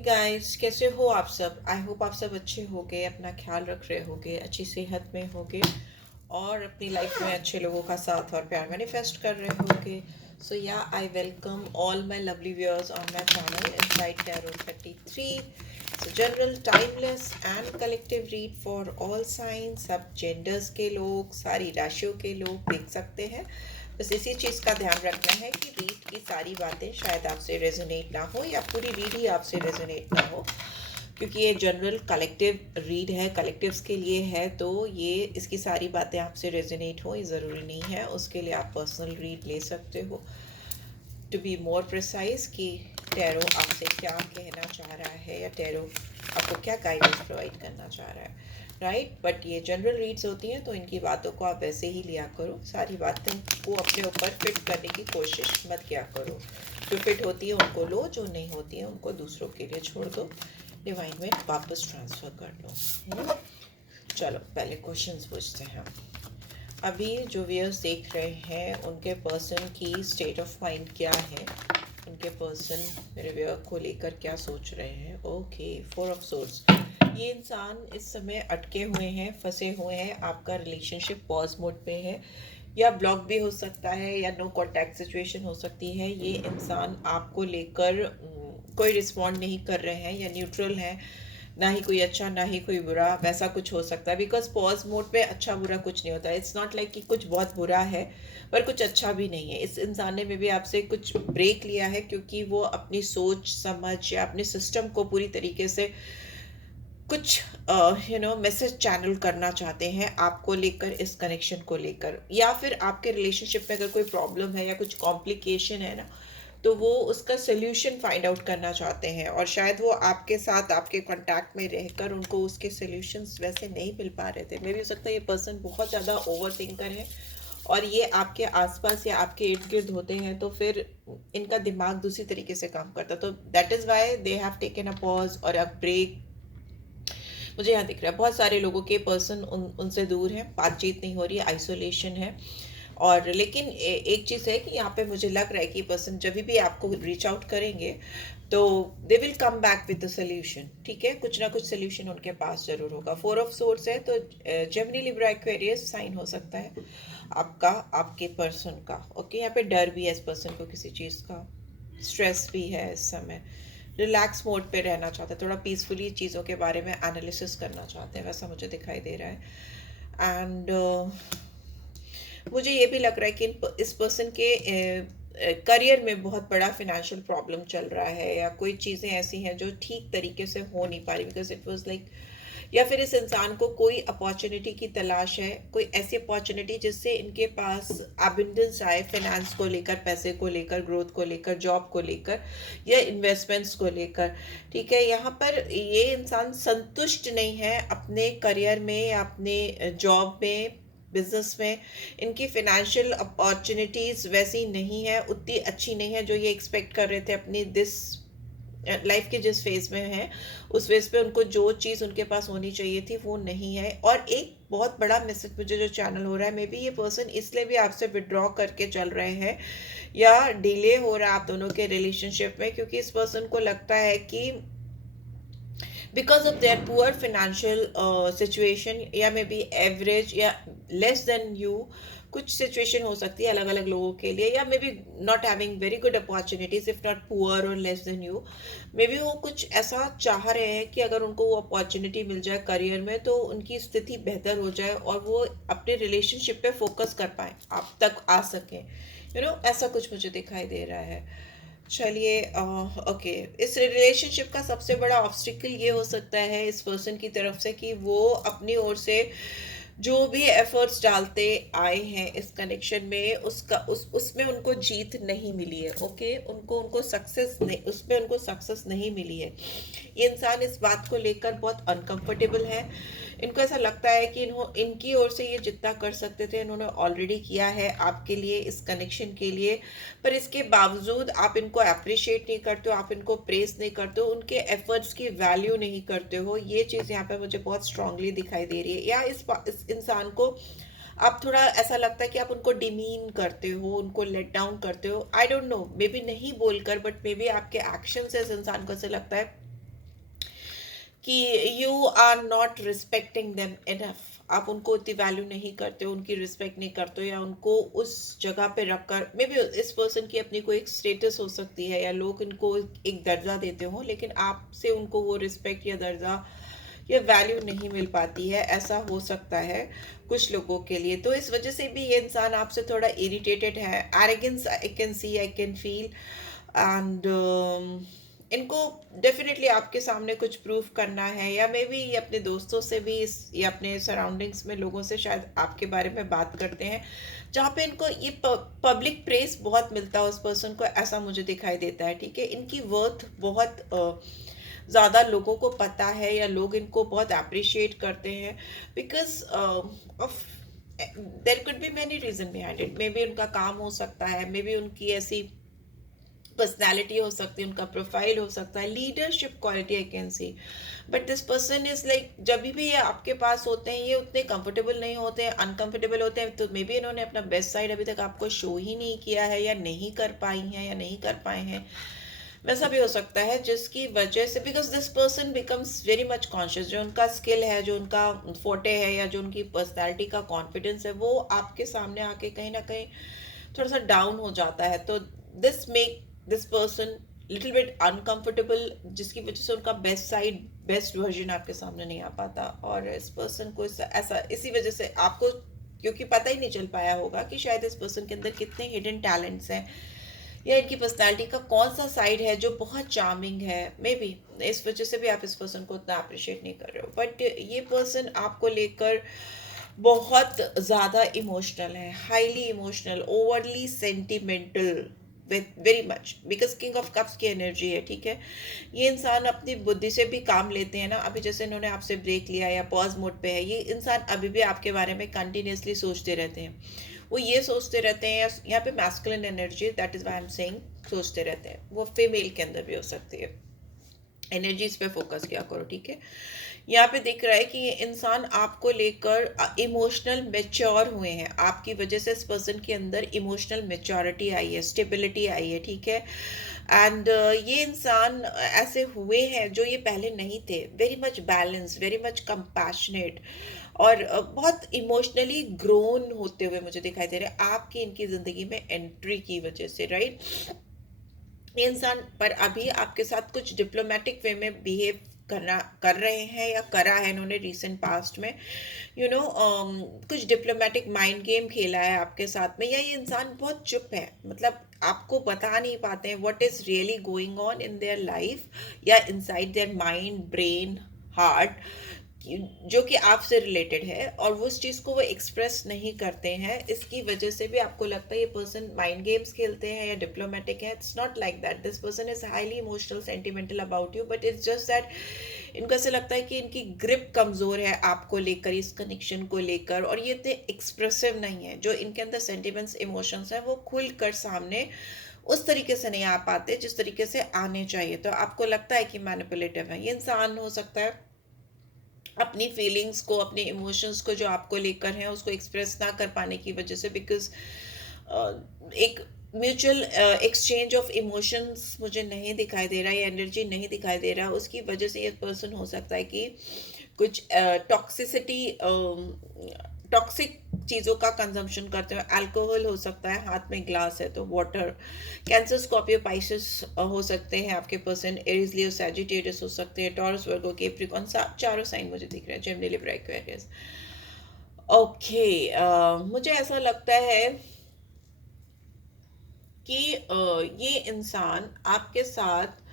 Guys, कैसे हो आप सब? आई होप आप सब अच्छे होगे, अपना ख्याल रख रहे होगे, अच्छी सेहत में होगे और अपनी लाइफ में अच्छे लोगों का साथ और प्यार मैनिफेस्ट कर रहे होगे. सो या I welcome all my lovely viewers on my channel inside tarot 33. So general timeless and collective read for all science. सब जेंडर्स के लोग, सारी राशियों के लोग देख सकते हैं. बस इसी चीज़ का ध्यान रखना है कि रीड की सारी बातें शायद आपसे रेजोनेट ना हो या पूरी रीड ही आपसे रेजोनेट ना हो, क्योंकि ये जनरल कलेक्टिव रीड है, कलेक्टिव्स के लिए है. तो ये इसकी सारी बातें आपसे रेजोनेट हो ये ज़रूरी नहीं है. उसके लिए आप पर्सनल रीड ले सकते हो टू बी मोर प्रिसाइज कि टैरो आपसे क्या कहना चाह रहा है या टैरो आपको क्या गाइडेंस प्रोवाइड करना चाह रहा है. राइट, बट ये जनरल रीड्स होती हैं तो इनकी बातों को आप वैसे ही लिया करो. सारी बातें को अपने ऊपर फिट करने की कोशिश मत किया करो. जो फिट होती है उनको लो, जो नहीं होती है उनको दूसरों के लिए छोड़ दो, डिवाइन में वापस ट्रांसफ़र कर लो. चलो पहले क्वेश्चंस पूछते हैं. अभी जो व्यूअर्स देख रहे हैं उनके पर्सन की स्टेट ऑफ माइंड क्या है, उनके पर्सन मेरे व्यूअर को लेकर क्या सोच रहे हैं. Okay, 4 of swords. ये इंसान इस समय अटके हुए हैं, फंसे हुए हैं. आपका रिलेशनशिप पॉज मोड पे है या ब्लॉक भी हो सकता है या नो कॉन्टैक्ट सिचुएशन हो सकती है. ये इंसान आपको लेकर कोई रिस्पॉन्ड नहीं कर रहे हैं या न्यूट्रल हैं. ना ही कोई अच्छा ना ही कोई बुरा, वैसा कुछ हो सकता है. बिकॉज पॉज मोड पे अच्छा बुरा कुछ नहीं होता. इट्स नॉट लाइक कि कुछ बहुत बुरा है पर कुछ अच्छा भी नहीं है. इस इंसान ने मे भी आपसे कुछ ब्रेक लिया है क्योंकि वो अपनी सोच समझ या अपने सिस्टम को पूरी तरीके से कुछ मैसेज चैनल करना चाहते हैं आपको लेकर, इस कनेक्शन को लेकर. या फिर आपके रिलेशनशिप में अगर कोई प्रॉब्लम है या कुछ कॉम्प्लिकेशन है ना, तो वो उसका सोल्यूशन फाइंड आउट करना चाहते हैं. और शायद वो आपके साथ आपके कांटेक्ट में रहकर उनको उसके सोल्यूशंस वैसे नहीं मिल पा रहे थे. मे भी हो सकता है ये पर्सन बहुत ज़्यादा ओवर थिंकर है और ये आपके आसपास या आपके इर्द गिर्द होते हैं तो फिर इनका दिमाग दूसरी तरीके से काम करता. तो that is why they have taken a pause और अ ब्रेक. मुझे यहाँ दिख रहा है बहुत सारे लोगों के पर्सन उनसे दूर हैं, बातचीत नहीं हो रही है, आइसोलेशन है. और लेकिन एक चीज़ है कि यहाँ पे मुझे लग रहा है कि पर्सन जब भी आपको रीच आउट करेंगे तो they will come back with the solution. ठीक है, कुछ ना कुछ सोल्यूशन उनके पास जरूर होगा. 4 ऑफ सोर्ड्स है तो जेमिनी लिब्रा एक्वेरियस साइन हो सकता है आपका, आपके पर्सन का. ओके, यहाँ पे डर भी है इस पर्सन को किसी चीज़ का, स्ट्रेस भी है इस समय, रिलैक्स मोड पे रहना चाहते हैं, थोड़ा पीसफुली चीज़ों के बारे में एनालिसिस करना चाहते हैं, वैसा मुझे दिखाई दे रहा है. एंड मुझे ये भी लग रहा है कि इस पर्सन के करियर में बहुत बड़ा फिनेंशियल प्रॉब्लम चल रहा है या कोई चीज़ें ऐसी हैं जो ठीक तरीके से हो नहीं पा रही. बिकॉज इट वाज लाइक, या फिर इस इंसान को कोई अपॉर्चुनिटी की तलाश है, कोई ऐसी अपॉर्चुनिटी जिससे इनके पास एबिंडेंस आए, फाइनेंस को लेकर, पैसे को लेकर, ग्रोथ को लेकर, जॉब को लेकर या इन्वेस्टमेंट्स को लेकर. ठीक है, यहाँ पर ये इंसान संतुष्ट नहीं है अपने करियर में या अपने जॉब में, बिजनेस में. इनकी फाइनेंशियल अपॉर्चुनिटीज़ वैसी नहीं है, उतनी अच्छी नहीं है जो ये एक्सपेक्ट कर रहे थे अपनी दिस लाइफ के जिस फेज में है. उस फेज पे उनको जो चीज़ उनके पास होनी चाहिए थी वो नहीं है. और एक बहुत बड़ा मैसेज मुझे जो चैनल हो रहा है, मे बी ये पर्सन इसलिए भी आपसे विड्रॉ करके चल रहे हैं या डिले हो रहा है आप दोनों के रिलेशनशिप में, क्योंकि इस पर्सन को लगता है कि because of their poor financial situation या मे बी एवरेज या लेस देन यू, कुछ सिचुएशन हो सकती है अलग अलग लोगों के लिए, या maybe not having very good opportunities if not poor और less than you. Maybe वो कुछ ऐसा चाह रहे हैं कि अगर उनको वो अपॉर्चुनिटी मिल जाए करियर में तो उनकी स्थिति बेहतर हो जाए और वो अपने रिलेशनशिप पे फोकस कर पाए, आप तक आ सकें. ऐसा कुछ मुझे दिखाई दे रहा है. चलिए, ओके, इस रिलेशनशिप का सबसे बड़ा ऑब्स्टिकल ये हो सकता है इस पर्सन की तरफ से कि वो अपनी ओर से जो भी एफर्ट्स डालते आए हैं इस कनेक्शन में, उसका उसमें उनको जीत नहीं मिली है. ओके, उनको उनको सक्सेस नहीं, उसमें उनको सक्सेस नहीं मिली है. ये इंसान इस बात को लेकर बहुत अनकंफर्टेबल है. इनको ऐसा लगता है कि इनकी ओर से ये जितना कर सकते थे इन्होंने ऑलरेडी किया है आपके लिए, इस कनेक्शन के लिए. पर इसके बावजूद आप इनको अप्रिशिएट नहीं करते हो, आप इनको प्रेस नहीं करते हो, उनके एफर्ट्स की वैल्यू नहीं करते हो. ये चीज़ यहाँ पे मुझे बहुत स्ट्रांगली दिखाई दे रही है. या इस इंसान को आप थोड़ा ऐसा लगता है कि आप उनको डिमीन करते हो, उनको लेट डाउन करते हो. I don't know, maybe नहीं बोलकर बट मे बी आपके एक्शन से इस इंसान को ऐसा लगता है कि you are not respecting them enough, आप उनको उतनी वैल्यू नहीं करते हो, उनकी रिस्पेक्ट नहीं करते हो, या उनको उस जगह पे रखकर, मे बी इस पर्सन की अपनी कोई एक स्टेटस हो सकती है या लोग इनको एक दर्जा देते हो, लेकिन आपसे उनको वो रिस्पेक्ट या दर्जा या वैल्यू नहीं मिल पाती है, ऐसा हो सकता है कुछ लोगों के लिए। तो इस वजह से भी ये इंसान आपसे थोड़ा इरिटेटेड है, arrogance I can see, I can feel, and इनको डेफिनेटली आपके सामने कुछ प्रूफ करना है, या मे बी ये अपने दोस्तों से भी या अपने सराउंडिंग्स में लोगों से शायद आपके बारे में बात करते हैं, जहाँ पे इनको ये पब्लिक प्रेस बहुत मिलता है उस पर्सन को, ऐसा मुझे दिखाई देता है। ठीक है, इनकी वर्थ बहुत ज़्यादा लोगों को पता है, या लोग इनको बहुत अप्रिशिएट करते हैं because of, there could be many reason behind it, maybe उनका काम हो सकता है, मे बी उनकी ऐसी पर्सनैलिटी हो सकती है, उनका प्रोफाइल हो सकता है, leadership quality I can C, but this person is like, जब भी ये आपके पास होते हैं ये उतने कंफर्टेबल नहीं होते हैं, अनकंफर्टेबल होते हैं, तो मे बी इन्होंने अपना बेस्ट साइड अभी तक आपको शो ही नहीं किया है, या नहीं कर पाई हैं, या नहीं कर पाए हैं, वैसा भी हो सकता है, जिसकी वजह से because this person becomes very much conscious, जो उनका स्किल है, जो उनका फोटे है, या जो उनकी पर्सनैलिटी का कॉन्फिडेंस है, वो आपके सामने आके कहीं ना कहीं थोड़ा सा डाउन हो जाता है, तो this make this person little bit uncomfortable, जिसकी वजह से उनका बेस्ट साइड, बेस्ट वर्जन आपके सामने नहीं आ पाता, और इस पर्सन को ऐसा इसी वजह से आपको क्योंकि पता ही नहीं चल पाया होगा कि शायद इस पर्सन के अंदर कितने हिडन टैलेंट्स हैं, या इनकी पर्सनैलिटी का कौन सा साइड है जो बहुत चार्मिंग है, मे बी इस वजह से भी आप इस पर्सन को उतना अप्रिशिएट नहीं कर रहे हो, बट ये पर्सन आपको लेकर बहुत ज़्यादा इमोशनल है, highly emotional, overly sentimental with very much, because king of cups की एनर्जी है। ठीक है, ये इंसान अपनी बुद्धि से भी काम लेते हैं ना, अभी जैसे इन्होंने आपसे ब्रेक लिया या पॉज मोड पे है, ये इंसान अभी भी आपके बारे में कंटिन्यूसली सोचते रहते हैं, वो ये सोचते रहते हैं, यहाँ पे masculine energy, that is why I am saying सोचते रहते हैं, वो फीमेल के अंदर भी हो सकती है, एनर्जीज पे फोकस किया करो। ठीक है, यहाँ पे दिख रहा है कि ये इंसान आपको लेकर इमोशनल मेच्योर हुए हैं, आपकी वजह से इस पर्सन के अंदर इमोशनल मेच्योरिटी आई है, स्टेबिलिटी आई है। ठीक है, एंड ये इंसान ऐसे हुए हैं जो ये पहले नहीं थे, very much balance, very much compassionate, और बहुत इमोशनली ग्रोन होते हुए मुझे दिखाई दे रहे हैं आपकी इनकी ज़िंदगी में एंट्री की वजह से, राइट। ये इंसान पर अभी आपके साथ कुछ डिप्लोमेटिक वे में बिहेव कर रहे हैं, या करा है इन्होंने रिसेंट पास्ट में, कुछ डिप्लोमेटिक माइंड गेम खेला है आपके साथ में, या ये इंसान बहुत चुप है, मतलब आपको बता नहीं पाते हैं what is really going on in their life, या inside their mind, brain, heart, जो कि आपसे रिलेटेड है, और वो उस चीज़ को वो एक्सप्रेस नहीं करते हैं, इसकी वजह से भी आपको लगता है ये पर्सन माइंड गेम्स खेलते हैं या डिप्लोमेटिक है। It's not like that, this person is highly emotional, sentimental about you, but it's just that इनको ऐसे लगता है कि इनकी ग्रिप कमज़ोर है आपको लेकर, इस कनेक्शन को लेकर, और ये इतने एक्सप्रेसिव नहीं है, जो इनके अंदर सेंटिमेंट्स, इमोशंस हैं, वो खुल कर सामने उस तरीके से नहीं आ पाते जिस तरीके से आने चाहिए, तो आपको लगता है कि मैनिपुलेटिव है। ये इंसान हो सकता है अपनी फीलिंग्स को, अपने इमोशंस को जो आपको लेकर हैं उसको एक्सप्रेस ना कर पाने की वजह से, बिकॉज एक म्यूचुअल एक्सचेंज ऑफ इमोशंस मुझे नहीं दिखाई दे रहा, या एनर्जी नहीं दिखाई दे रहा, उसकी वजह से ये पर्सन हो सकता है कि कुछ टॉक्सिसिटी, टॉक्सिक चीज़ों का कंजम्पशन करते हो, अल्कोहल हो सकता है, हाथ में ग्लास है तो वाटर, कैंसर, स्कॉर्पियो, पाइसेस हो सकते हैं आपके पर्सन, एरीज, लियो, सैजिटेरियस हो सकते हैं, टॉरस, वर्गो, कैप्रिकॉर्न, चारों साइन मुझे दिख रहे हैं, जेमिनी, लिब्रा, एक्वेरियस। ओके, मुझे ऐसा लगता है कि ये इंसान आपके साथ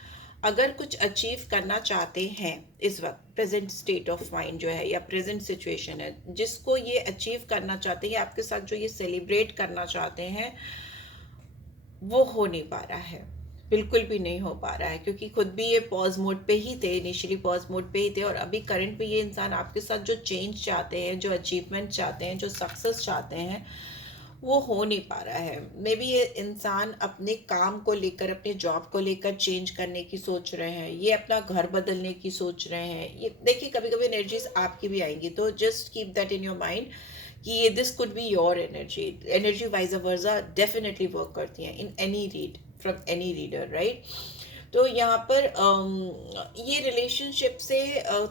अगर कुछ अचीव करना चाहते हैं इस वक्त, प्रेजेंट स्टेट ऑफ माइंड जो है, या प्रेजेंट सिचुएशन है जिसको ये अचीव करना चाहते हैं, आपके साथ जो ये सेलिब्रेट करना चाहते हैं, वो हो नहीं पा रहा है, बिल्कुल भी नहीं हो पा रहा है, क्योंकि खुद भी ये पॉज मोड पे ही थे, इनिशियली पॉज मोड पे ही थे, और अभी करंट में ये इंसान आपके साथ जो चेंज चाहते हैं, जो अचीवमेंट चाहते हैं, जो सक्सेस चाहते हैं, वो हो नहीं पा रहा है। मे बी ये इंसान अपने काम को लेकर, अपने जॉब को लेकर चेंज करने की सोच रहे हैं, ये अपना घर बदलने की सोच रहे हैं, ये देखिए कभी कभी एनर्जीज आपकी भी आएंगी, तो just keep that in your mind कि ये this could be your energy, energy wise versa definitely work करती हैं in any read, from any reader, right. तो यहाँ पर ये रिलेशनशिप से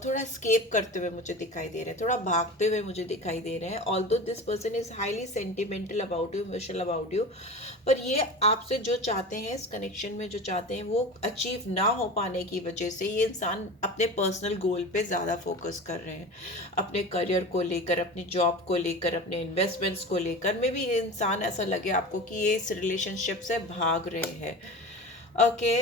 थोड़ा स्केप करते हुए मुझे दिखाई दे रहे हैं, थोड़ा भागते हुए मुझे दिखाई दे रहे हैं। Although this person is highly sentimental about you, emotional about you, पर ये आपसे जो चाहते हैं, इस कनेक्शन में जो चाहते हैं, वो अचीव ना हो पाने की वजह से ये इंसान अपने पर्सनल गोल पे ज़्यादा फोकस कर रहे हैं, अपने करियर को लेकर, अपनी जॉब को लेकर, अपने इन्वेस्टमेंट्स को लेकर। में भी ये इंसान, ऐसा लगे आपको कि ये इस रिलेशनशिप से भाग रहे हैं। ओके,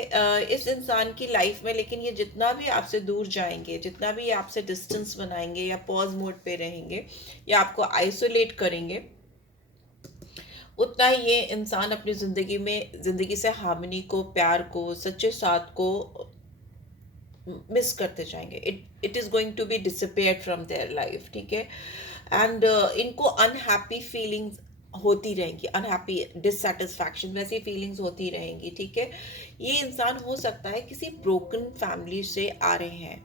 इस इंसान की लाइफ में, लेकिन ये जितना भी आपसे दूर जाएंगे, जितना भी ये आपसे डिस्टेंस बनाएंगे या पॉज मोड पे रहेंगे या आपको आइसोलेट करेंगे, उतना ही ये इंसान अपनी ज़िंदगी में, ज़िंदगी से हार्मनी को, प्यार को, सच्चे साथ को मिस करते जाएंगे। It is going to be disappeared from their life, ठीक है। एंड इनको अनहैप्पी फीलिंग्स होती रहेंगी, अनहैप्पी, डिससेटिस्फैक्शन, वैसी फीलिंग्स होती रहेंगी, ठीक है। ये इंसान हो सकता है किसी ब्रोकन फैमिली से आ रहे हैं।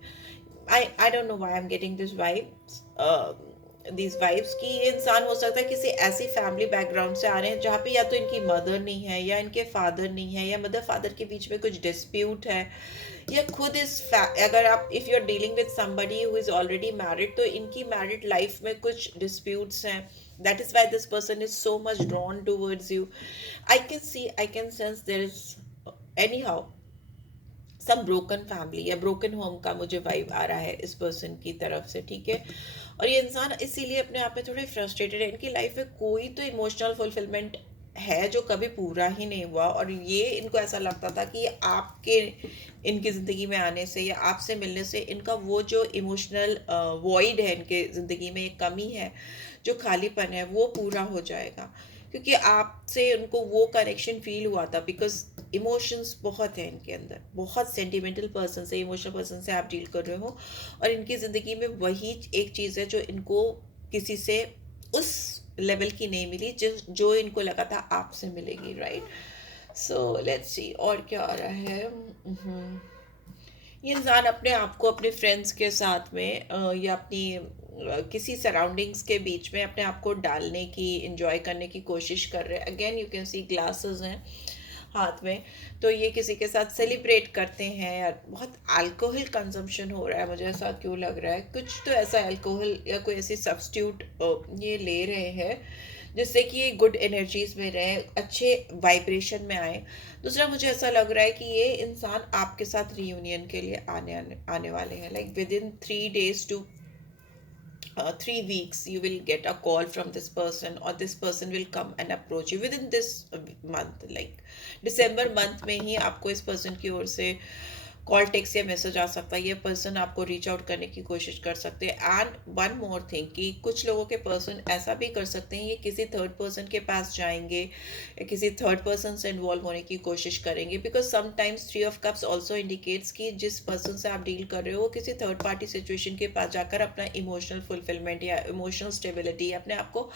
आई don't know why I am getting this vibe, these vibes, कि ये इंसान हो सकता है किसी ऐसी फैमिली बैकग्राउंड से आ रहे हैं जहाँ पे या तो इनकी मदर नहीं है, या इनके फादर नहीं है, या मदर फादर के बीच में कुछ डिस्प्यूट है, या खुद इस अगर आप, if you are dealing with somebody who is already married, तो इनकी मैरिड लाइफ में कुछ डिस्प्यूट्स हैं। That is why this person is so much drawn towards you. I can see, I can sense there is anyhow some broken family या broken home का मुझे vibe आ रहा है इस पर्सन की तरफ से, ठीक है। और ये इंसान इसीलिए अपने आप में थोड़े फ्रस्ट्रेटेड है। इनकी लाइफ में कोई तो इमोशनल फुलफिलमेंट है जो कभी पूरा ही नहीं हुआ, और ये इनको ऐसा लगता था कि ये आपके, इनकी ज़िंदगी में आने से या आपसे मिलने से इनका वो जो इमोशनल वॉइड है, इनके ज़िंदगी में एक कमी है, जो खालीपन है, वो पूरा हो जाएगा, क्योंकि आपसे उनको वो कनेक्शन फील हुआ था। बिकॉज इमोशंस बहुत है इनके अंदर, बहुत सेंटिमेंटल पर्सन से, इमोशनल पर्सन से आप डील कर रहे हो, और इनकी ज़िंदगी में वही एक चीज़ है जो इनको किसी से उस लेवल की नहीं मिली जो इनको लगा था आपसे मिलेगी, राइट। सो लेट्स सी और क्या आ रहा है। ये इंसान अपने आप को अपने फ्रेंड्स के साथ में या अपनी किसी सराउंडिंग्स के बीच में अपने आप को डालने की, इंजॉय करने की कोशिश कर रहे हैं। Again you can see glasses हैं हाथ में, तो ये किसी के साथ सेलिब्रेट करते हैं। यार बहुत अल्कोहल कंजम्पशन हो रहा है, मुझे ऐसा क्यों लग रहा है, कुछ तो ऐसा अल्कोहल या कोई ऐसी सब्स्टिट्यूट ये ले रहे हैं जिससे कि ये गुड एनर्जीज में रहे, अच्छे वाइब्रेशन में आए। दूसरा, मुझे ऐसा लग रहा है कि ये इंसान आपके साथ रीयूनियन के लिए आने वाले हैं। Like with in 3 days to 3 weeks you will get a call from this person, or this person will come and approach you within this month, like December month में ही आपको इस person की ओर से कॉल, टेक्स्ट या message आ सकता है। ये person आपको रीच आउट करने की कोशिश कर सकते हैं। एंड वन मोर थिंग, कि कुछ लोगों के पर्सन ऐसा भी कर सकते हैं, ये किसी थर्ड पर्सन के पास जाएंगे या किसी थर्ड पर्सन से इन्वॉल्व होने की कोशिश करेंगे। Because sometimes 3 of Cups also indicates कि जिस पर्सन से आप डील कर रहे हो वो किसी थर्ड पार्टी सिचुएशन के पास जाकर अपना इमोशनल फुलफिलमेंट या इमोशनल स्टेबिलिटी, अपने आप को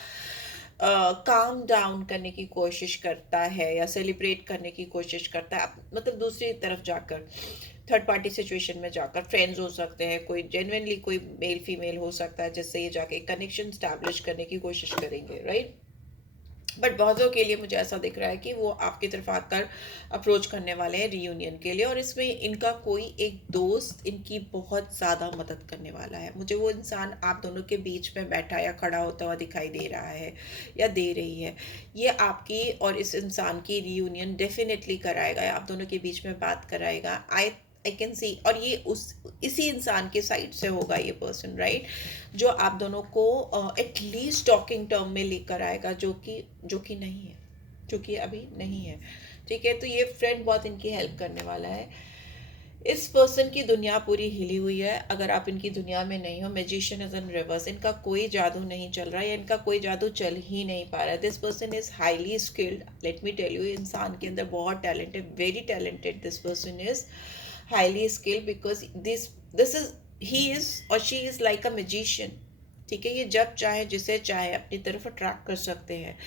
काम डाउन करने की कोशिश करता है या सेलिब्रेट करने की कोशिश करता है, मतलब दूसरी तरफ जाकर, थर्ड पार्टी सिचुएशन में जाकर। फ्रेंड्स हो सकते हैं, कोई जेन्युइनली कोई मेल फीमेल हो सकता है, जिससे ये जाके कनेक्शन स्टैब्लिश करने की कोशिश करेंगे, राइट। बट बहुतों के लिए मुझे ऐसा दिख रहा है कि वो आपकी तरफ आकर अप्रोच करने वाले हैं रीयूनियन के लिए, और इसमें इनका कोई एक दोस्त इनकी बहुत ज़्यादा मदद करने वाला है। मुझे वो इंसान आप दोनों के बीच में बैठा या खड़ा होता हुआ दिखाई दे रहा है या दे रही है। ये आपकी और इस इंसान की रीयूनियन डेफिनेटली कराएगा, आप दोनों के बीच में बात कराएगा। आई कैन सी, और ये उस इसी इंसान के साइड से होगा ये पर्सन, राइट, जो आप दोनों को एटलीस्ट टॉकिंग टर्म में लेकर आएगा, जो कि नहीं है, जो कि अभी नहीं है, ठीक है। तो ये फ्रेंड बहुत इनकी हेल्प करने वाला है। इस पर्सन की दुनिया पूरी हिली हुई है, अगर आप इनकी दुनिया में नहीं हो। मैजिशियन इज इन रिवर्स, इनका कोई जादू नहीं चल रहा है, या इनका कोई जादू चल ही नहीं पा रहा है। This person is highly skilled, let me tell you, इंसान के अंदर बहुत टैलेंट है, very talented this person is, highly skilled, because this is, he is or she is like a magician, ठीक है। ये जब चाहे जिसे चाहे अपनी तरफ अट्रैक्ट कर सकते हैं,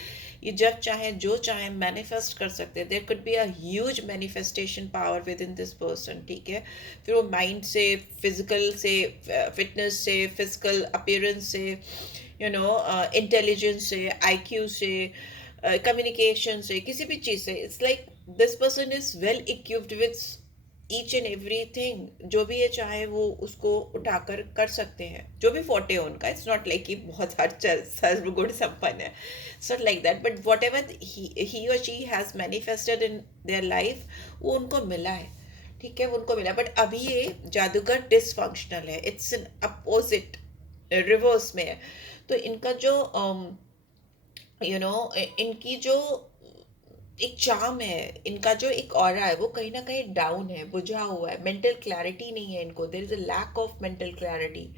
ये जब चाहे जो चाहे मैनिफेस्ट कर सकते हैं। There could be a huge manifestation power within this person, ठीक है। फिर वो माइंड से, फिजिकल से, फिटनेस से, फिजिकल अपीयरेंस से, यू नो, इंटेलिजेंस से, आईक्यू से, कम्युनिकेशन से, किसी भी चीज़ से, it's like this person is well equipped with each and everything, जो भी ये चाहे वो उसको उठाकर कर सकते हैं, जो भी फोटे हो उनका। इट्स नॉट लाइक कि बहुत हर सर्वगुण संपन्न है, it's not like that, but whatever he और she has manifested in their life, वो उनको मिला है, ठीक है, वो उनको मिला। बट अभी ये जादूगर डिसफंक्शनल है, इट्स एन अपोजिट, रिवर्स में है। तो इनका जो इनकी जो एक चार्म है, इनका जो एक ऑरा है, वो कहीं ना कहीं डाउन है, बुझा हुआ है, मेंटल क्लैरिटी नहीं है इनको, there is a lack of mental clarity.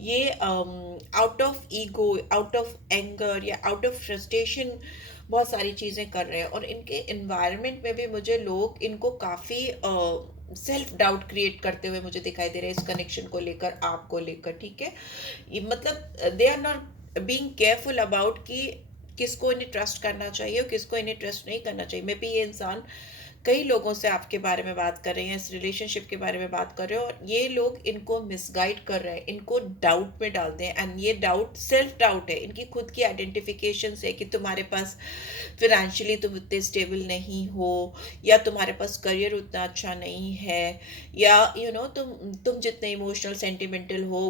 ये out of ego, out of anger या आउट ऑफ फ्रस्ट्रेशन बहुत सारी चीज़ें कर रहे हैं। और इनके इन्वायरमेंट में भी मुझे लोग इनको काफ़ी सेल्फ डाउट क्रिएट करते हुए मुझे दिखाई दे रहे हैं, इस कनेक्शन को लेकर, आपको लेकर, ठीक है। ये मतलब they are not being careful about कि किसको इन्हें ट्रस्ट करना चाहिए और किसको इन्हें ट्रस्ट नहीं करना चाहिए। मे बी ये इंसान कई लोगों से आपके बारे में बात कर रहे हैं, इस रिलेशनशिप के बारे में बात कर रहे हो, और ये लोग इनको मिसगाइड कर रहे हैं, इनको डाउट में डालते हैं। एंड ये डाउट सेल्फ डाउट है, इनकी खुद की आइडेंटिफिकेशन है कि तुम्हारे पास फिनेंशियली तुम उतने स्टेबल नहीं हो, या तुम्हारे पास करियर उतना अच्छा नहीं है, या तुम जितने इमोशनल सेंटिमेंटल हो,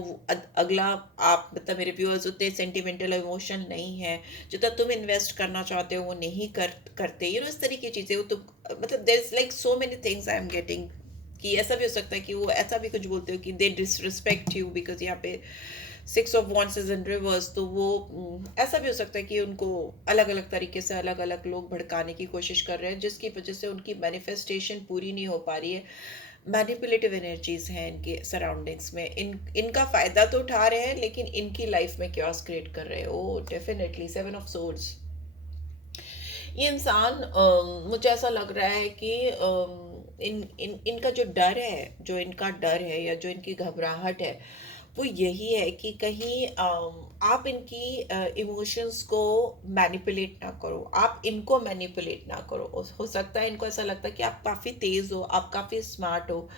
अगला आप मतलब मेरे व्यूअर्स उतने सेंटिमेंटल और इमोशनल नहीं है, जितना तुम इन्वेस्ट करना चाहते हो वो नहीं करते, इस तरह की चीज़ें। वो तुम मतलब there is like so many things I am getting, कि ऐसा भी हो सकता है कि वो ऐसा भी कुछ बोलते हो कि दे डिसरिस्पेक्ट यू, बिकॉज यहाँ पे 6 of Wands is in reverse. तो वो ऐसा भी हो सकता है कि उनको अलग अलग तरीके से अलग अलग लोग भड़काने की कोशिश कर रहे हैं, जिसकी वजह से उनकी मैनिफेस्टेशन पूरी नहीं हो पा रही है। मैनिपुलेटिव एनर्जीज हैं इनके सराउंडिंग्स में, इनका फ़ायदा तो उठा रहे हैं, लेकिन इनकी लाइफ में क्योस क्रिएट कर रहे हैं। ओ डेफिनेटली 7 of Swords। ये इंसान मुझे ऐसा लग रहा है कि इनका जो डर है, जो इनका डर है या जो इनकी घबराहट है, वो यही है कि कहीं आप इनकी इमोशंस को मैनिपुलेट ना करो, आप इनको मैनिपुलेट ना करो। हो सकता है इनको ऐसा लगता है कि आप काफ़ी तेज़ हो, आप काफ़ी स्मार्ट हो,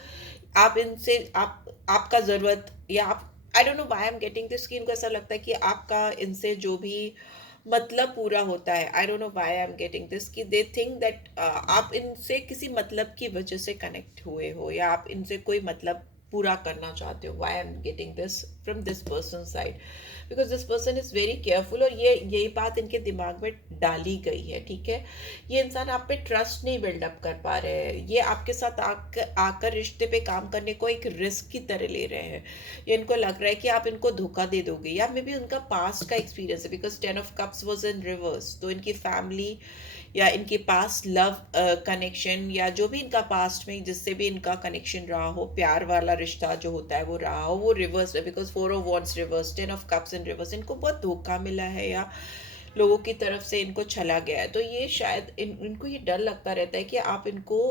आप इनसे आपका ज़रूरत, या आप, आई don't know why I am getting this, कि इनको ऐसा लगता है कि आपका इनसे जो भी मतलब पूरा होता है। I don't know why I am getting this, कि दे थिंक दैट आप इनसे किसी मतलब की वजह से कनेक्ट हुए हो, या आप इनसे कोई मतलब पूरा करना चाहते हो। Why I am getting this from this person side, because this person is very careful, और ये यही बात इनके दिमाग में डाली गई है, ठीक है। ये इंसान आप पे ट्रस्ट नहीं बिल्डअप कर पा रहे हैं, ये आपके साथ आकर रिश्ते पे काम करने को एक रिस्क की तरह ले रहे हैं। या इनको लग रहा है कि आप इनको धोखा दे दोगे, या मे बी उनका पास्ट का एक्सपीरियंस है, because 10 of Cups was in reverse. तो इनकी फैमिली या इनके पास्ट लव कनेक्शन, या जो भी इनका पास्ट में जिससे भी इनका कनेक्शन रहा हो, प्यार वाला रिश्ता जो होता है वो रहा हो, वो रिवर्स है, because 4 of Wands reverse, 10 of Cups in reverse. इनको बहुत धोखा मिला है, या लोगों की तरफ से इनको छला गया है। तो ये शायद इनको ये डर लगता रहता है कि आप इनको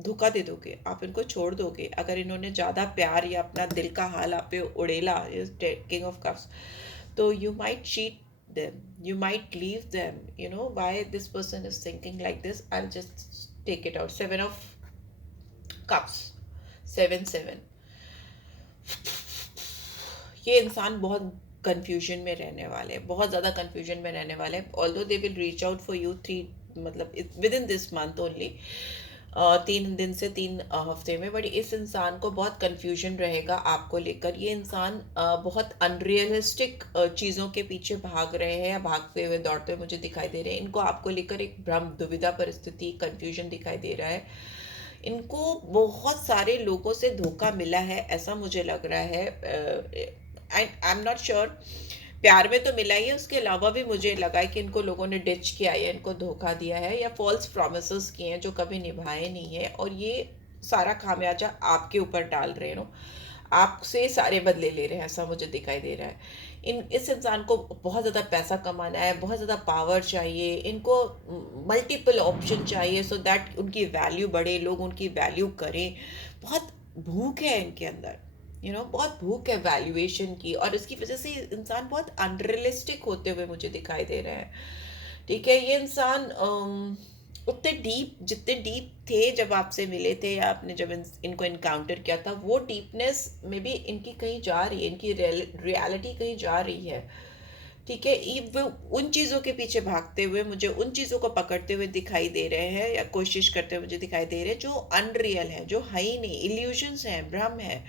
धोखा दे दोगे, आप इनको छोड़ दोगे, अगर इन्होंने ज़्यादा प्यार या अपना दिल का हाल आप पे उड़ेला, किंग ऑफ कप्स, तो you might cheat them, you might leave them. Why this person is thinking like this, I'll just take it out. 7 of Cups, 7 7। ये इंसान बहुत कंफ्यूजन में रहने वाले हैं, बहुत ज़्यादा कंफ्यूजन में रहने वाले हैं। Although they will reach out for you 3, मतलब with in this month only, 3 दिन से 3 हफ्ते में। बट इस इंसान को बहुत कंफ्यूजन रहेगा आपको लेकर। ये इंसान बहुत अनरियलिस्टिक चीज़ों के पीछे भाग रहे हैं, या भागते हुए दौड़ते हुए मुझे दिखाई दे रहे हैं। इनको आपको लेकर एक भ्रम दुविधा परिस्थिति, कंफ्यूजन दिखाई दे रहा है। इनको बहुत सारे लोगों से धोखा मिला है, ऐसा मुझे लग रहा है। आई एम नॉट श्योर, प्यार में तो मिला ही है, उसके अलावा भी मुझे लगा है कि इनको लोगों ने डिच किया है, इनको धोखा दिया है, या फॉल्स प्रॉमिसेस किए हैं जो कभी निभाए नहीं है, और ये सारा खामियाजा आपके ऊपर डाल रहे हैं, आपसे सारे बदले ले रहे हैं, ऐसा मुझे दिखाई दे रहा है। इस इंसान को बहुत ज़्यादा पैसा कमाना है, बहुत ज़्यादा पावर चाहिए, इनको मल्टीपल ऑप्शन चाहिए, सो दैट उनकी वैल्यू बढ़े, लोग उनकी वैल्यू करें। बहुत भूख है इनके अंदर, बहुत भूख है वैल्यूएशन की, और इसकी वजह से इंसान बहुत अनरियलिस्टिक होते हुए मुझे दिखाई दे रहे हैं, ठीक है। ये इंसान उतने डीप, जितने डीप थे जब आपसे मिले थे, या आपने जब इनको इनकाउंटर किया था, वो डीपनेस में भी इनकी कहीं जा रही है, इनकी रियलिटी कहीं जा रही है, ठीक है, वो उन चीज़ों के पीछे भागते हुए, मुझे उन चीज़ों को पकड़ते हुए दिखाई दे रहे हैं, या कोशिश करते हुए मुझे दिखाई दे रहे हैं, जो अनरियल है, जो है ही नहीं, इल्यूजन्स हैं, भ्रम है।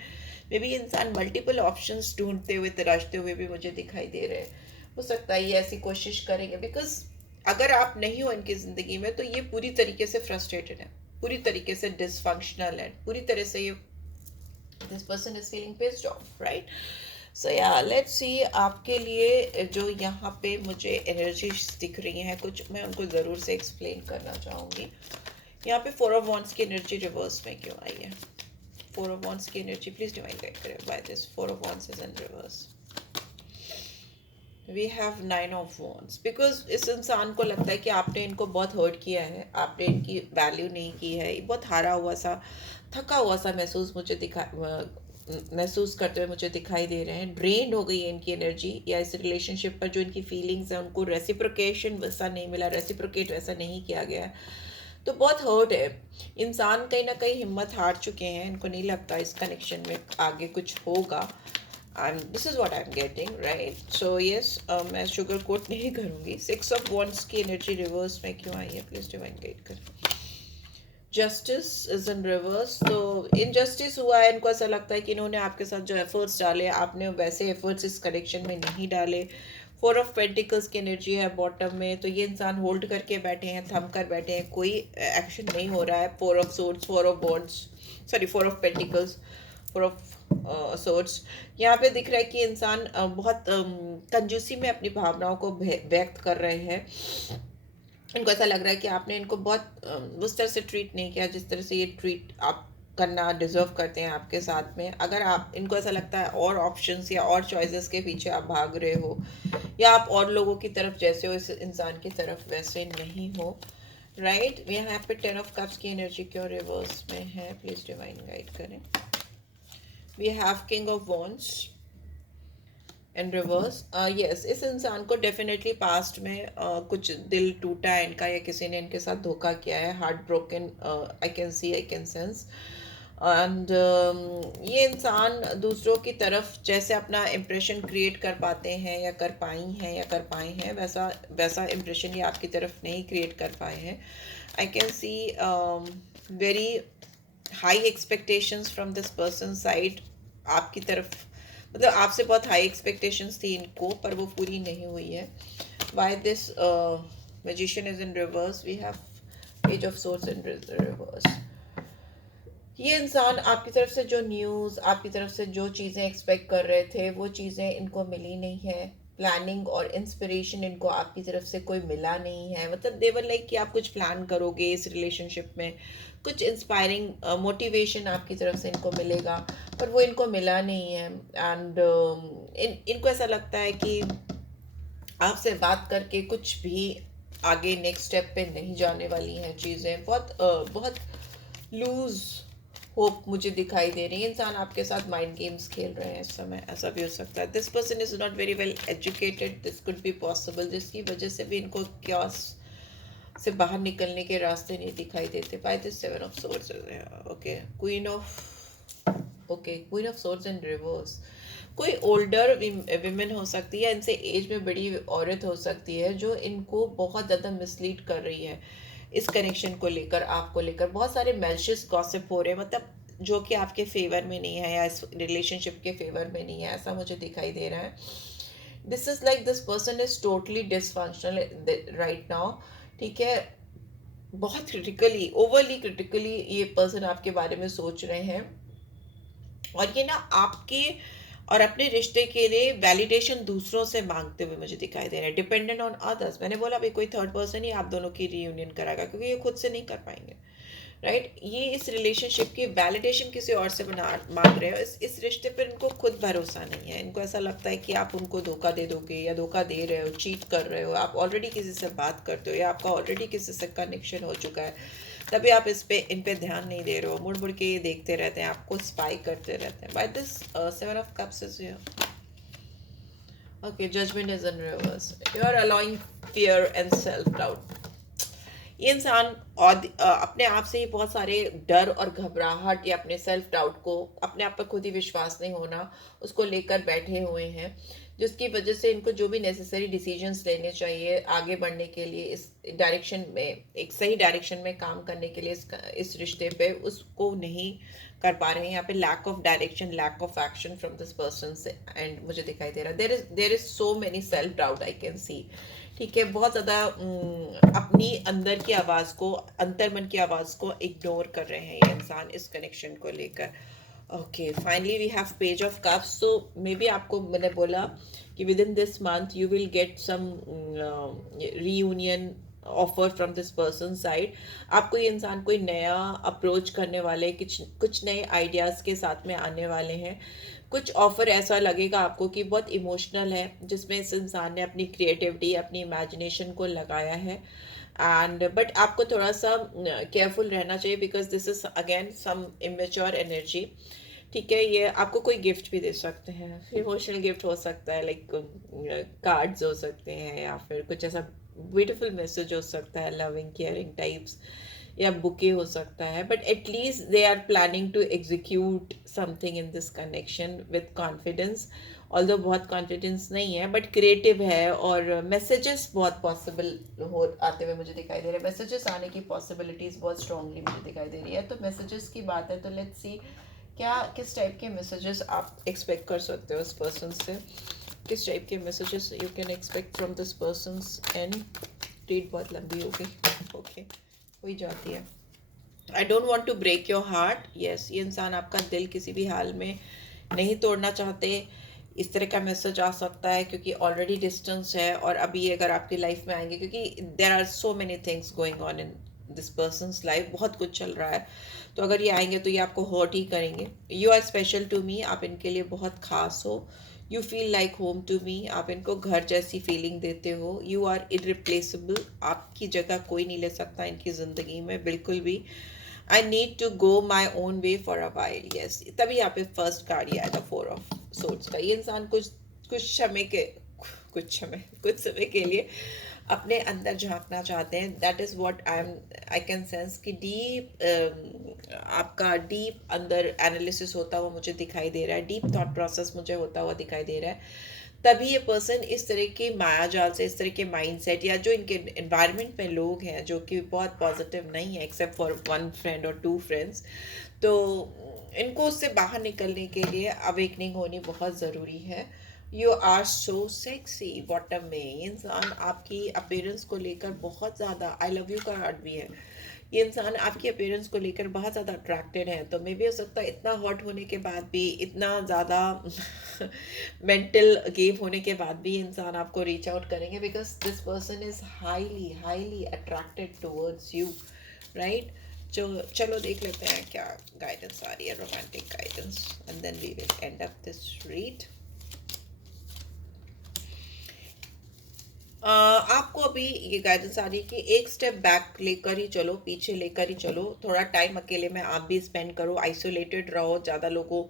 मे बी इंसान मल्टीपल ऑप्शंस ढूंढते हुए, तराशते हुए भी मुझे दिखाई दे रहे हैं। हो सकता है ये ऐसी कोशिश करेंगे, बिकॉज अगर आप नहीं हो इनकी ज़िंदगी में तो ये पूरी तरीके से फ्रस्ट्रेटेड है, पूरी तरीके से डिसफंक्शनल है, पूरी तरह से ये, this person is feeling pissed off, right? So या लेट्स सी आपके लिए जो यहाँ पे मुझे एनर्जी दिख रही हैं, कुछ मैं उनको ज़रूर से एक्सप्लेन करना चाहूँगी। यहाँ पे 4 ऑफ वॉन्ड्स की एनर्जी रिवर्स में क्यों आई है? 4 ऑफ वॉन्ड्स की एनर्जी प्लीज डिवाइन गाइड करें, why this 4 of wands is in reverse. We have 9 of wands, because इस इंसान को लगता है कि आपने इनको बहुत हर्ट किया है, आपने इनकी वैल्यू नहीं की है, बहुत हारा हुआ सा, थका हुआ सा महसूस करते हुए मुझे दिखाई दे रहे हैं। ड्रेन हो गई है इनकी एनर्जी, या इस रिलेशनशिप पर जो इनकी फीलिंग्स हैं उनको रेसिप्रोकेशन वैसा नहीं मिला, रेसिप्रोकेट वैसा नहीं किया गया, तो बहुत हर्ट है। इंसान कहीं ना कहीं हिम्मत हार चुके हैं, इनको नहीं लगता इस कनेक्शन में आगे कुछ होगा। And this is what I am getting, right? So yes, मैं शुगर कोट नहीं करूँगी। 6 ऑफ वॉन्ड्स की एनर्जी रिवर्स में क्यों आई है? प्लीज डिवाइन गाइड कर। जस्टिस इज इन रिवर्स, तो इनजस्टिस हुआ है, इनको ऐसा लगता है कि इन्होंने आपके साथ जो एफर्ट्स डाले, आपने वैसे एफर्ट्स इस कनेक्शन में नहीं डाले। 4 ऑफ पेंटिकल्स की एनर्जी है बॉटम में, तो ये इंसान होल्ड करके बैठे हैं, थम कर बैठे हैं, कोई एक्शन नहीं हो रहा है। 4 of swords, 4 of wands, sorry 4 of pentacles, 4 of swords. यहाँ पे दिख रहा है कि इंसान बहुत कंजूसी में अपनी भावनाओं को व्यक्त कर रहे हैं। इनको ऐसा लग रहा है कि आपने इनको बहुत उस तरह से ट्रीट नहीं किया जिस तरह से ये ट्रीट आप करना डिजर्व करते हैं आपके साथ में। अगर आप, इनको ऐसा लगता है और ऑप्शंस या और चॉइसेस के पीछे आप भाग रहे हो, या आप और लोगों की तरफ जैसे हो, इस इंसान की तरफ वैसे नहीं हो, राइट? यहाँ पे 10 ऑफ कप्स की एनर्जी क्यों रिवर्स में है? प्लीज डिवाइन गाइड करें। We have king of wands in reverse. Yes, इस इंसान को डेफिनेटली पास्ट में कुछ दिल टूटा है इनका, या किसी ने इनके साथ धोखा किया है, heart broken, I can see, I can sense. And ये इंसान दूसरों की तरफ जैसे अपना इम्प्रेशन क्रिएट कर पाते हैं, या कर पाई हैं, या कर पाए हैं, वैसा वैसा इम्प्रेशन ये आपकी तरफ नहीं क्रिएट कर पाए हैं। आई can C very high expectations from this person side आपकी तरफ, मतलब आपसे बहुत हाई एक्सपेक्टेशंस थी इनको, पर वो पूरी नहीं हुई है। Why this magician is in reverse? We have page of swords in reverse. ये इंसान आपकी तरफ से जो न्यूज़, आपकी तरफ से जो चीज़ें एक्सपेक्ट कर रहे थे, वो चीज़ें इनको मिली नहीं है। प्लानिंग और इंस्पिरेशन इनको आपकी तरफ से कोई मिला नहीं है। मतलब देवर लाइक कि आप कुछ प्लान करोगे इस रिलेशनशिप में, कुछ इंस्पायरिंग मोटिवेशन आपकी तरफ से इनको मिलेगा, पर वो इनको मिला नहीं है। एंड इनको ऐसा लगता है कि आपसे बात करके कुछ भी आगे नेक्स्ट स्टेप पे नहीं जाने वाली हैं चीज़ें। बहुत लूज होप मुझे दिखाई दे रही है। इंसान आपके साथ माइंड गेम्स खेल रहे हैं इस समय, ऐसा भी हो सकता है। This person is not very well educated, this could be possible, जिसकी वजह से भी इनको क्योस से बाहर निकलने के रास्ते नहीं दिखाई देते। By this 7 of swords, okay, queen of swords in reverse. कोई ओल्डर विमेन हो सकती है, इनसे एज में बड़ी औरत हो सकती है, जो इनको बहुत ज़्यादा मिसलीड कर रही है इस कनेक्शन को लेकर, आपको लेकर। बहुत सारे मेलिशियस गॉसिप हो रहे हैं, मतलब जो कि आपके फेवर में नहीं है, या इस रिलेशनशिप के फेवर में नहीं है, ऐसा मुझे दिखाई दे रहा है। This is like this person is totally dysfunctional right now, ठीक है? बहुत क्रिटिकली, ओवरली क्रिटिकली ये पर्सन आपके बारे में सोच रहे हैं, और ये ना आपके और अपने रिश्ते के लिए वैलिडेशन दूसरों से मांगते हुए मुझे दिखाई दे रहा है, डिपेंडेंट ऑन अदर्स। मैंने बोला भाई कोई थर्ड पर्सन ही आप दोनों की रीयूनियन कराएगा, क्योंकि ये खुद से नहीं कर पाएंगे, राइट? ये इस रिलेशनशिप की वैलिडेशन किसी और से बना मांग रहे हो। इस रिश्ते पर इनको खुद भरोसा नहीं है। इनको ऐसा लगता है कि आप उनको धोखा दे दोगे, या धोखा दे रहे हो, चीट कर रहे हो, आप ऑलरेडी किसी से बात करते हो, या आपका ऑलरेडी किसी से कनेक्शन हो चुका है, तभी आप इन पे ध्यान नहीं दे रहे हो। मुड़ मुड़ के ये देखते रहते हैं, आपको स्पाई करते रहते हैं। By this 7 of cups is here. Okay, judgment is in reverse. You are allowing fear and self-doubt. ये इंसान अपने आप से ही बहुत सारे डर और घबराहट या अपने सेल्फ डाउट को, अपने आप पर खुद ही विश्वास नहीं होना, उसको लेकर बैठे हुए हैं, जिसकी वजह से इनको जो भी नेसेसरी डिसीजंस लेने चाहिए आगे बढ़ने के लिए, इस डायरेक्शन में, एक सही डायरेक्शन में काम करने के लिए, इस रिश्ते पे, उसको नहीं कर पा रहे हैं। यहाँ पे lack of direction, lack of action from this person से एंड मुझे दिखाई दे रहा है there is so many self doubt I can see. ठीक है, बहुत ज़्यादा अपनी अंदर की आवाज़ को, अंतर्मन की आवाज़ को इग्नोर कर रहे हैं ये इंसान इस कनेक्शन को लेकर। Okay, finally we have page of cups. So maybe आपको मैंने बोला कि within this month you will get some reunion offer from this person side. आपको ये इंसान कोई नया अप्रोच करने वाले, कुछ नए आइडियाज़ के साथ में आने वाले हैं। कुछ ऑफर ऐसा लगेगा आपको कि बहुत इमोशनल है, जिसमें इस इंसान ने अपनी क्रिएटिविटी, अपनी इमेजिनेशन को लगाया है। एंड बट आपको थोड़ा सा केयरफुल रहना चाहिए, because this is again some immature energy. ठीक है, ये आपको कोई गिफ्ट भी दे सकते हैं, इमोशनल गिफ्ट हो सकता है, लाइक कार्ड्स हो सकते हैं, या फिर कुछ ऐसा ब्यूटीफुल मैसेज हो सकता है, लविंग केयरिंग टाइप्स, या बुके हो सकता है। But at least they are planning to execute something in this connection with confidence. Although बहुत कॉन्फिडेंस नहीं है, बट क्रिएटिव है, और मैसेजेस बहुत पॉसिबल हो आते हुए मुझे दिखाई दे रहे हैं। मैसेजेस आने की पॉसिबिलिटीज़ बहुत स्ट्रांगली मुझे दिखाई दे रही है। तो मैसेजेस की बात है, तो लेट्स सी क्या किस टाइप के मैसेजेस आप एक्सपेक्ट कर सकते हो इस पर्सन से, किस टाइप के messages you can expect from this persons end. Read बहुत लंबी हो गई, ओके हो जाती है। I don't want to break your heart. Yes, ये इंसान आपका दिल किसी भी हाल में नहीं तोड़ना चाहते, इस तरह का मैसेज आ सकता है, क्योंकि ऑलरेडी डिस्टेंस है, और अभी अगर आपकी लाइफ में आएंगे, क्योंकि there are so many things going on in this person's life, बहुत कुछ चल रहा है। तो अगर ये आएंगे तो ये आपको हर्ट ही करेंगे। You are special to me, आप इनके लिए बहुत खास हो। You feel like home to me, आप इनको घर जैसी फीलिंग देते हो। यू आर इरिप्लेसेबल, आपकी जगह कोई नहीं ले सकता इनकी ज़िंदगी में बिल्कुल भी। I need to go my own way for a while. Yes, तभी यहाँ पे फर्स्ट कार्ड आया था, 4 ऑफ सोर्ड्स का। ये इंसान कुछ समय के लिए अपने अंदर झांकना चाहते हैं। That is what I can sense कि डीप आपका डीप अंदर एनालिसिस होता हुआ मुझे दिखाई दे रहा है, डीप थॉट प्रोसेस मुझे होता हुआ दिखाई दे रहा है। तभी ये पर्सन इस तरह की माया जाल से, इस तरह के माइंडसेट, या जो इनके एनवायरनमेंट में लोग हैं जो कि बहुत पॉजिटिव नहीं है, एक्सेप्ट फॉर 1 फ्रेंड और 2 फ्रेंड्स, तो इनको उससे बाहर निकलने के लिए अवेकनिंग होनी बहुत ज़रूरी है। You are so sexy bottom में। ये इंसान आपकी अपीयरेंस को लेकर बहुत ज़्यादा, आई लव यू का हार्ट भी है, ये इंसान आपकी अपीयरेंस को लेकर बहुत ज़्यादा अट्रैक्टेड है। तो मे बी हो सकता है इतना हॉट होने के बाद भी, इतना ज़्यादा मेंटल गेम होने के बाद भी इंसान आपको रीच आउट करेंगे, because this person is highly highly attracted towards you, right. जो चलो देख लेते हैं क्या गाइडेंस आ रही है, romantic guidance, and then we will end up this read. आपको अभी ये गाइडेंस आ रही है कि एक स्टेप बैक लेकर ही चलो, पीछे लेकर ही चलो। थोड़ा टाइम अकेले में आप भी स्पेंड करो, आइसोलेटेड रहो, ज़्यादा लोगों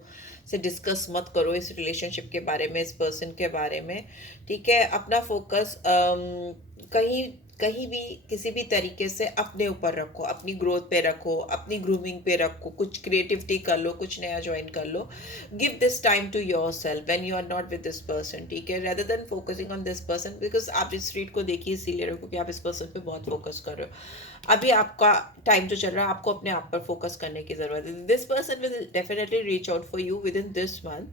से डिस्कस मत करो इस रिलेशनशिप के बारे में, इस पर्सन के बारे में। ठीक है, अपना फोकस कहीं कहीं भी किसी भी तरीके से अपने ऊपर रखो, अपनी ग्रोथ पे रखो, अपनी ग्रूमिंग पे रखो, कुछ क्रिएटिविटी कर लो, कुछ नया ज्वाइन कर लो। Give this time to yourself when you are not with this person. ठीक है, rather than focusing on this person, because आप इस रीड को देखिए इसीलिए रखो कि आप इस पर्सन पे बहुत फोकस कर रहे हो। अभी आपका टाइम जो चल रहा है, आपको अपने आप पर फोकस करने की जरूरत है। This person will definitely reach out for you within this month,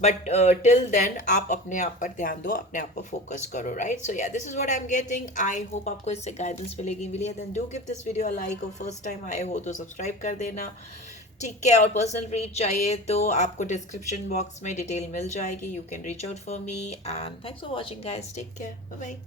but till then आप अपने आप पर ध्यान दो, अपने आप पर फोकस करो, राइट। सो या this is what I am getting. I hope आपको इससे गाइडेंस मिली है, then do give this video a like, और फर्स्ट टाइम आए हो तो सब्सक्राइब कर देना। ठीक है, और पर्सनल रीड चाहिए तो आपको डिस्क्रिप्शन बॉक्स में डिटेल मिल जाएगी, you can reach out for me, and thanks for watching guys, take care, bye bye.